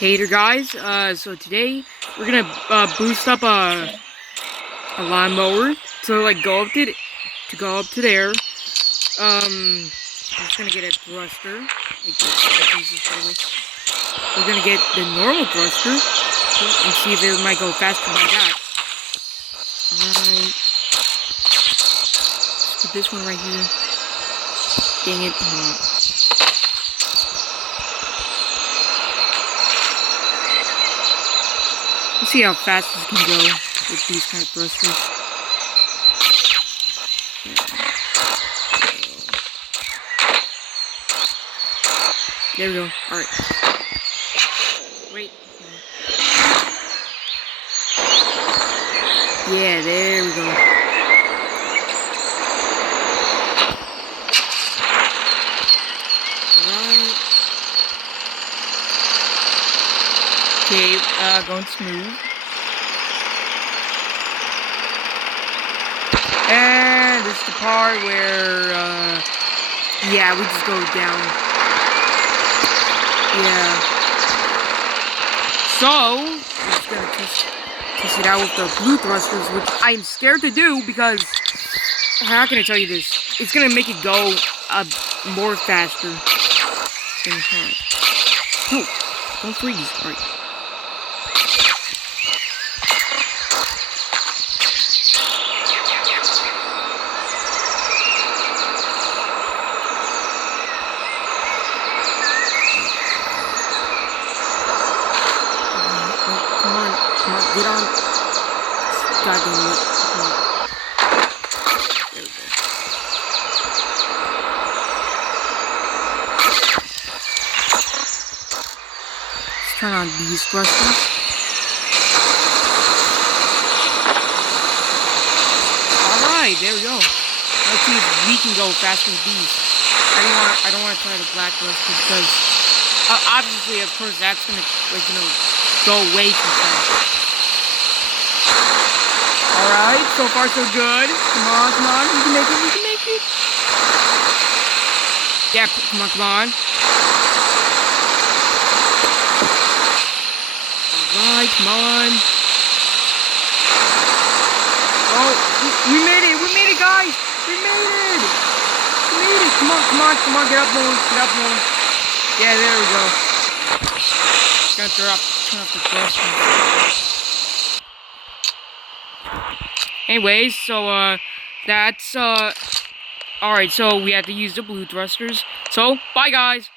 Hey there, guys. So today we're gonna boost up a lawnmower to like go up to there. I'm just gonna get a thruster. We're gonna get the normal thruster and see if it might go faster than that. Alright. Let's put this one right here. Dang it. Let's see how fast this can go with these kind of thrusters. There we go. Alright. Wait. Yeah, there we go. Alright. Okay, going smooth. And this is the part where, yeah, we just go down. Yeah. So, we're just gonna test it out with the blue thrusters, which I'm scared to do because, how can I tell you this? It's gonna make it go, more faster. No, don't freeze. Alright. Come on, get on. God damn it. There we go. Let's turn on these thrusters. Alright, there we go. Let's see if we can go faster with these. I don't want to try the black thruster because obviously, of course, that's gonna go way too fast. Alright, so far so good. Come on, we can make it. Yeah, come on. Alright, come on. Oh, we made it, guys! We made it! Come on, get up more. Yeah, there we go. Gonna turn off the thrusters. Anyways, so, that's, alright, so we have to use the blue thrusters. So, bye, guys!